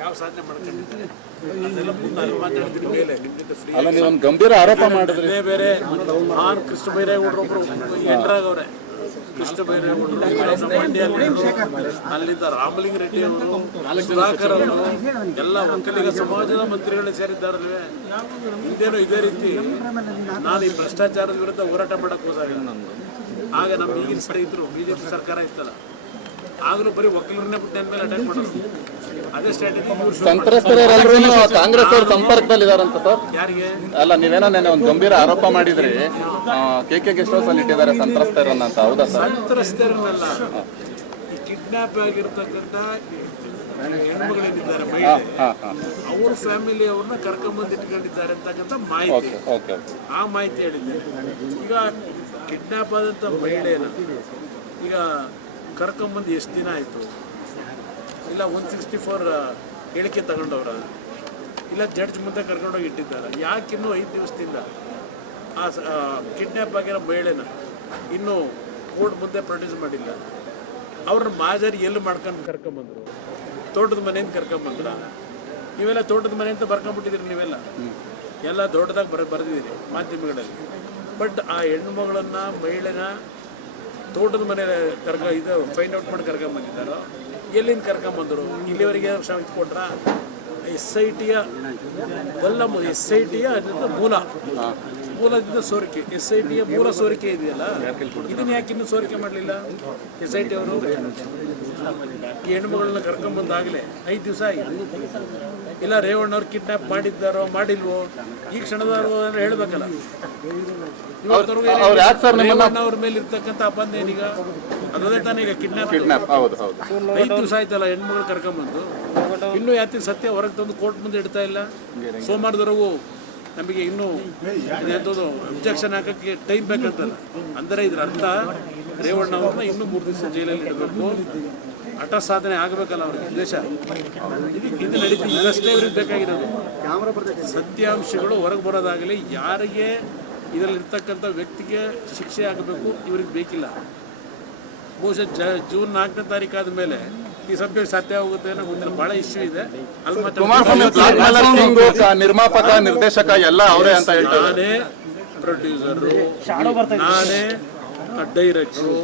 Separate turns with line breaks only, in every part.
ಯಾವ ಸಾಧನೆ ಮಾಡ್ಕೊಂಡಿದ್ದಾರೆ? ಅದೆಲ್ಲ ಮುಂದೆ ಅಲ್ಲಿ ಮಾತಾಡ್ತೀನಿ ಮೇಲೆ ನಿಮ್ಗಿಂತ ಫ್ರೀ
ಅಲ್ಲ ನೀವು ಒಂದು ಗಂಭೀರ ಆರೋಪ ಮಾಡಿದ್ರಿ.
ಬೇರೆ ಬೇರೆ ಮಹಾನ್ ಕೃಷ್ಣ ಬೈರೇಗೌಡರು ಒಬ್ರು ಎಂಟ್ರಾಗವ್ರೆ. ಕೃಷ್ಣ ಬೈರೇಗೌಡರು ನಮ್ಮ ಮಂಡ್ಯಲ್ಲಿ ಅಲ್ಲಿದ್ದ ರಾಮಲಿಂಗ ರೆಡ್ಡಿ ಅವರು ಸುಧಾಕರ್ ಅವರು ಎಲ್ಲ ಒಕ್ಕಲಿಗ ಸಮಾಜದ ಮಂತ್ರಿಗಳೇ ಸೇರಿದ್ದಾರಲ್ವೇ? ಇದೇನು ಇದೇ ರೀತಿ. ನಾನು ಈ ಭ್ರಷ್ಟಾಚಾರದ ವಿರುದ್ಧ ಹೋರಾಟ ಮಾಡಕ್ ಹೋದಾಗ. ಆಗ ನಮ್ಮ ಈಗಿನ ಸರಿ ಇದ್ರು. ಬಿಜೆಪಿ ಸರ್ಕಾರ ಇತ್ತಲ್ಲ. ಆಗಲೂ ಬರೀ ಒಕ್ಕಲಿಗರನ್ನೇ ಬಿಟ್ಟು ಮೇಲೆ ಅಟ್ಯಾಕ್ ಮಾಡೋದು? ಅದೇ ಸ್ಟ್ರಾಟಜಿ
ಸಂತ್ರಸ್ತರೆಲ್ಲರೂ ಕಾಂಗ್ರೆಸ್ ಅವ್ರ ಸಂಪರ್ಕದಲ್ಲಿ ಇದಾರಂತ ಸರ್?
ಯಾರಿಗೆ?
ಅಲ್ಲ ನೀವೇನೋ ನೆನೆ ಒಂದು ಗಂಭೀರ ಆರೋಪ ಮಾಡಿದ್ರಿ. ಕೆ ಕೆ ಗೆಸ್ಟ್ ಹೌಸ್ ಅಲ್ಲಿ ಇಟ್ಟಿದ್ದಾರೆ ಸಂತ್ರಸ್ತರನ್ನ ಅಂತ. ಹೌದಾ ಸರ್?
ಸಂತ್ರಸ್ತರನ್ನಲ್ಲ. ಈ ಕಿಡ್ನಾಪ್ ಆಗಿರ್ತಕ್ಕಂಥ ಹೆಣ್ಮಗಳೇನಿದ್ದಾರೆ ಮಹಿಳೆ ಅವ್ರ ಫ್ಯಾಮಿಲಿ ಅವ್ರನ್ನ ಕರ್ಕೊಂಬಂದು ಇಟ್ಕೊಂಡಿದ್ದಾರೆ ಅಂತಕ್ಕಂಥ ಮಾಹಿತಿ. ಆ ಮಾಹಿತಿ ಹೇಳಿದ್ದೇನೆ. ಈಗ ಕಿಡ್ನಾಪ್ ಆದಂತ ಮಹಿಳೆನ ಈಗ ಕರ್ಕೊಂಬಂದು ಎಷ್ಟು ದಿನ ಆಯಿತು? ಇಲ್ಲ ಒನ್ ಸಿಕ್ಸ್ಟಿ ಫೋರ್ ಹೇಳಿಕೆ ತಗೊಂಡವ್ರ. ಇಲ್ಲ ಜಡ್ಜ್ ಮುಂದೆ ಕರ್ಕೊಂಡೋಗಿ ಇಟ್ಟಿದ್ದಾರೆ. ಯಾಕಿನ್ನೂ ಐದು ದಿವಸದಿಂದ? ಆ ಕಿಡ್ನ್ಯಾಪ್ ಆಗಿರೋ ಮಹಿಳೆನ ಇನ್ನೂ ಕೋರ್ಟ್ ಮುಂದೆ ಪ್ರೊಡ್ಯೂಸ್ ಮಾಡಿಲ್ಲ. ಅವ್ರನ್ನ ಮಾಜರಿ ಎಲ್ಲಿ ಮಾಡ್ಕೊಂಡು ಕರ್ಕೊಂಬಂದ್ರು? ತೋಟದ ಮನೆಯಿಂದ ಕರ್ಕೊಂಬಂದ್ರ? ನೀವೆಲ್ಲ ತೋಟದ ಮನೆ ಅಂತ ಬರ್ಕೊಂಬಿಟ್ಟಿದ್ದೀರಿ ನೀವೆಲ್ಲ? ಎಲ್ಲ ದೊಡ್ಡದಾಗಿ ಬರ, ಬರೆದಿದ್ದೀರಿ ಮಾಧ್ಯಮಗಳಲ್ಲಿ. ಬಟ್ ಆ ಹೆಣ್ಣು ಮಗಳನ್ನ, ಮಹಿಳೆನ ತೋಟದ ಮನೆ ಕರ್ಕ ಇದು ಫೈಂಡ್ ಔಟ್ ಮಾಡಿ ಕರ್ಕೊಂಬಂದಿದ್ದಾರೆ ಎಲ್ಲಿಂದ ಕರ್ಕೊಂಬಂದರು ಇಲ್ಲಿವರೆಗೆ ಶ್ರಮ ಕೊಟ್ರ ಎಸ್ ಐ ಟಿಯ ಬಲ್ಲಮ್ಮ ಎಸ್ ಐ ಟಿಯ ಮೂಲ. ಮೂಲದಿಂದ ಸೋರಿಕೆ ಎಸ್ ಐ ಟಿಯ ಮೂಲ ಸೋರಿಕೆ ಇದೆಯಲ್ಲ? ಇದನ್ನ ಯಾಕೆ ಇನ್ನೂ ಸೋರಿಕೆ ಮಾಡಲಿಲ್ಲ? ಎಸ್ ಐ ಟಿ ಅವರು? ಈ ಹೆಣ್ಮಗಳನ್ನ ಕರ್ಕೊಂಬಂದಾಗಲೇ ಐದು ದಿವಸ ಆಗಿದೆ. ಇಲ್ಲ ರೇವಣ್ಣವ್ರು ಕಿಡ್ನಾಪ್ ಮಾಡಿದ್ದಾರೋ ಮಾಡಿಲ್ವೋ? ಈ ಕ್ಷಣದವರು ಹೇಳ್ಬೇಕಲ್ಲ. ರೇವಣ್ಣವ್ರ ಮೇಲೆ ಇರ್ತಕ್ಕಂಥ ಅಪಂದ ಏನೀಗ? ಅದೇ ತಾನೇ ಈಗ ಕಿಡ್ನಾಪ್ ಐದು ದಿವಸ ಆಯ್ತಲ್ಲ ಹೆಣ್ಮಗಳು ಕರ್ಕೊಂಡ್ಬಂದು? ಇನ್ನೂ ಯಾತಿ ಸತ್ಯ ಹೊರಗೆ ತಂದು ಕೋರ್ಟ್ ಮುಂದೆ ಇಡ್ತಾ ಇಲ್ಲ? ಸೋಮವಾರದವರೆಗೂ ನಮಗೆ ಇನ್ನೂ ಎಂಥದ್ದು ಇಂಜೆಕ್ಷನ್ ಹಾಕಕ್ಕೆ ಟೈಮ್ ಬೇಕಂತಲ್ಲ. ಅಂದರೆ ಇದರ ಅರ್ಥ ರೇವಣ್ಣ ಅವ್ರನ್ನ ಇನ್ನೂ ಮೂರು ದಿವಸ ಜೈಲಲ್ಲಿ ಇಡಬೇಕು. ಹಠ ಸಾಧನೆ ಆಗಬೇಕಲ್ಲ ಅವ್ರಿಗೆ ದೇಶ ಇದು ನಡೀತಿದೆ ಇದಷ್ಟೇ ಇವ್ರಿಗೆ ಬೇಕಾಗಿರೋದು. ಸತ್ಯಾಂಶಗಳು ಹೊರಗೆ ಬರೋದಾಗಲಿ ಯಾರಿಗೆ ಇದರಲ್ಲಿರ್ತಕ್ಕಂಥ ವ್ಯಕ್ತಿಗೆ ಶಿಕ್ಷೆ ಆಗಬೇಕು ಇವ್ರಿಗೆ ಬೇಕಿಲ್ಲ. ಬಹುಶಃ ಜೂನ್ ನಾಲ್ಕನೇ ತಾರೀಕು ಆದಮೇಲೆ ಈ ಸಬ್ಜೆಕ್ಟ್ ಸತ್ಯ ಹೋಗುತ್ತೆ ಅನ್ನೋ ಮುಂದಿನ ಬಹಳ ಇಶ್ಯೂ ಇದೆ. ಅಲ್ಲಿ ಮತ್ತೆ
ನಿರ್ಮಾಪಕ ನಿರ್ದೇಶಕ ಎಲ್ಲ ಅವರೇ ಅಂತ ಹೇಳ್ತಾರೆ.
ನಾನೇ ಪ್ರೊಡ್ಯೂಸರು ನಾನೇ ಡೈರೆಕ್ಟ್ರು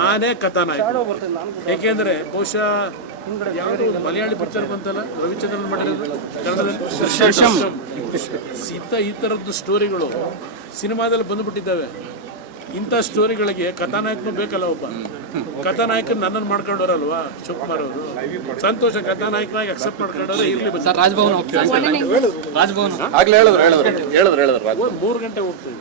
ನಾನೇ ಕಥಾನಾಯಕ. ಯಾಕೆಂದ್ರೆ ಬಹುಶಃ ಯಾವುದು ಮಲಯಾಳಿ ಪಿಕ್ಚರ್ ಬಂತಲ್ಲ ರವಿಚಂದ್ರನ್ ಮಾಡಿರೋದು? ಕನ್ನಡದಲ್ಲಿ? ಇಂಥ ಈ ಥರದ್ದು ಸ್ಟೋರಿಗಳು ಸಿನಿಮಾದಲ್ಲಿ ಬಂದುಬಿಟ್ಟಿದ್ದಾವೆ. ಇಂಥ ಸ್ಟೋರಿಗಳಿಗೆ ಕಥಾನಾಯಕನು ಬೇಕಲ್ಲ ಒಬ್ಬ. ಕಥಾನಾಯಕನ ನನ್ನನ್ನು ಮಾಡ್ಕೊಂಡವ್ರಲ್ವಾ? ಶಿವಕುಮಾರ್ ಅವರು ಸಂತೋಷ ಕಥಾನಾಯಕನಾಗಿ ಅಕ್ಸೆಪ್ಟ್ ಮಾಡ್ಕೊಂಡವ್ರೆ ಇರ್ಲಿ
ರಾಜಭವನ್ ಹೋಗ್ತೀವಿ. ರಾಜಭವನ್.
ಆಗ್ಲೇ ಹೇಳಿದ್ರು ಹೇಳಿದ್ರು ಹೇಳಿದ್ರು ಹೇಳಿದ್ರು ರಾಜ್
ಮೂರು ಗಂಟೆ ಹೋಗ್ತೀವಿ.